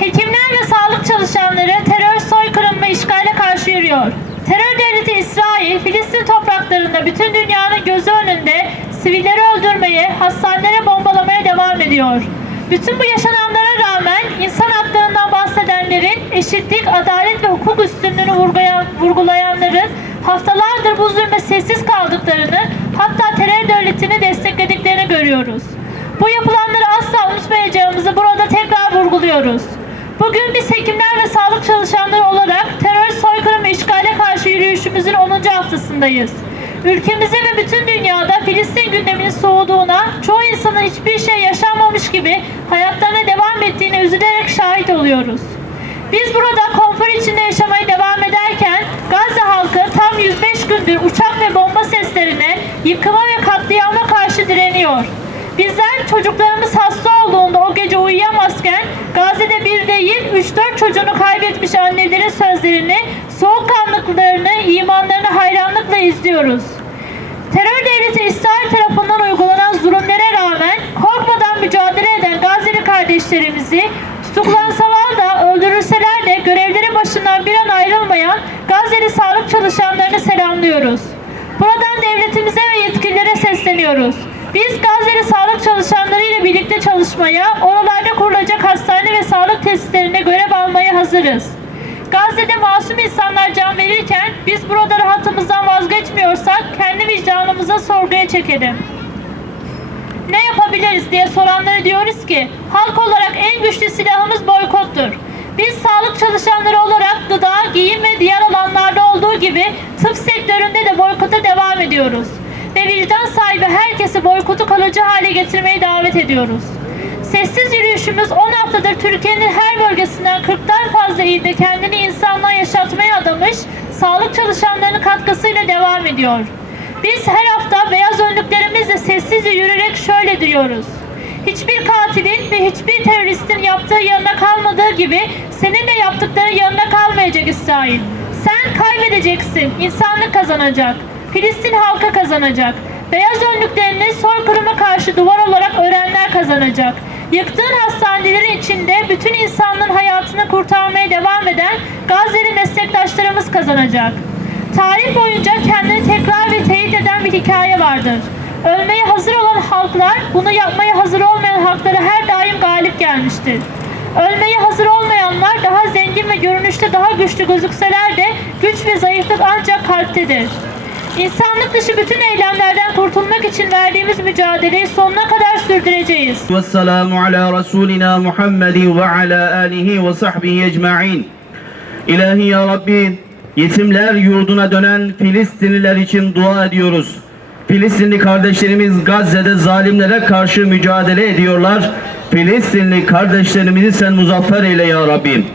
Hekimler ve sağlık çalışanları terör, soykırım ve işgale karşı yürüyor. Terör devleti İsrail, Filistin topraklarında bütün dünyanın gözü önünde sivilleri öldürmeye, hastanelere bombalamaya devam ediyor. Bütün bu yaşananlara rağmen insan haklarından bahsedenlerin, eşitlik, adalet ve hukuk üstünlüğünü vurgulayan, vurgulayanların haftalardır bu zulme sessiz kaldıklarını, hatta terör devletini desteklediklerini görüyoruz. Bu yapılanları asla unutmayacağımızı burada tekrar vurguluyoruz. Bugün biz hekimler ve sağlık çalışanları olarak terör, soykırım ve işgale karşı yürüyüşümüzün 10. haftasındayız. Ülkemizde ve bütün dünyada Filistin gündeminin soğuduğuna, çoğu insanın hiçbir şey yaşanmamış gibi hayatlarına devam ettiğine üzülerek şahit oluyoruz. Biz burada konfor içinde yaşamaya devam ederken Gazze halkı tam 105 gündür uçak ve bomba seslerine, yıkıma ve katliama karşı direniyor. Bizler çocuklarımız hasta olduğunda o gece uyuyamazken Gazze'de bir değil 3-4 çocuğunu kaybetmiş annelerin sözlerini, soğukkanlılıklarını, imanlarını hayranlıkla izliyoruz. Terör devleti İsrail tarafından uygulanan zulümlere rağmen korkmadan mücadele eden Gazze'li kardeşlerimizi tutuklansalar da öldürülseler de görevleri başından bir an ayrılmayan Gazze'li sağlık çalışanlarını selamlıyoruz. Buradan devletimize ve yetkililere sesleniyoruz. Biz Gazze'li sağlık çalışanları ile birlikte çalışmaya, oralarda kurulacak hastane ve sağlık tesislerinde görev almaya hazırız. Gazze'de masum insanlar can verirken biz burada rahatımızdan vazgeçmiyorsak kendi vicdanımıza sorguya çekelim. Ne yapabiliriz diye soranlara diyoruz ki halk olarak en güçlü silahımız boykottur. Biz sağlık çalışanları olarak gıda, giyim ve diğer alanlarda olduğu gibi tıp sektöründe de boykota devam ediyoruz. Ve vicdan sahibi herkesi boykotu kalıcı hale getirmeye davet ediyoruz. Sessiz yürüyüşümüz 10 haftadır Türkiye'nin her bölgesinden 40'tan fazla ilde kendini insanlığa yaşatmaya adamış sağlık çalışanlarının katkısıyla devam ediyor. Biz her hafta beyaz önlüklerimizle sessizce yürürek şöyle diyoruz. Hiçbir katilin ve hiçbir teröristin yaptığı yanına kalmadığı gibi senin de yaptıkların yanına kalmayacak İsrail. Sen kaybedeceksin, insanlık kazanacak. Filistin halkı kazanacak. Beyaz önlüklerini soykırıma karşı duvar olarak örenler kazanacak. Yıktığın hastanelerin içinde bütün insanlığın hayatını kurtarmaya devam eden Gazze'li meslektaşlarımız kazanacak. Tarih boyunca kendini tekrar ve teyit eden bir hikaye vardır. Ölmeye hazır olan halklar, bunu yapmaya hazır olmayan halklara her daim galip gelmiştir. Ölmeye hazır olmayanlar daha zengin ve görünüşte daha güçlü gözükseler de güç ve zayıflık ancak kalptedir. İnsanlık dışı bütün eylemlerden kurtulmak için verdiğimiz mücadeleyi sonuna kadar sürdüreceğiz. Vesselamu ala Resulina Muhammedin ve ala alihi ve sahbihi ecma'in. İlahi ya Rabbi, yetimler yurduna dönen Filistinliler için dua ediyoruz. Filistinli kardeşlerimiz Gazze'de zalimlere karşı mücadele ediyorlar. Filistinli kardeşlerimizi sen muzaffer eyle ya Rabbim.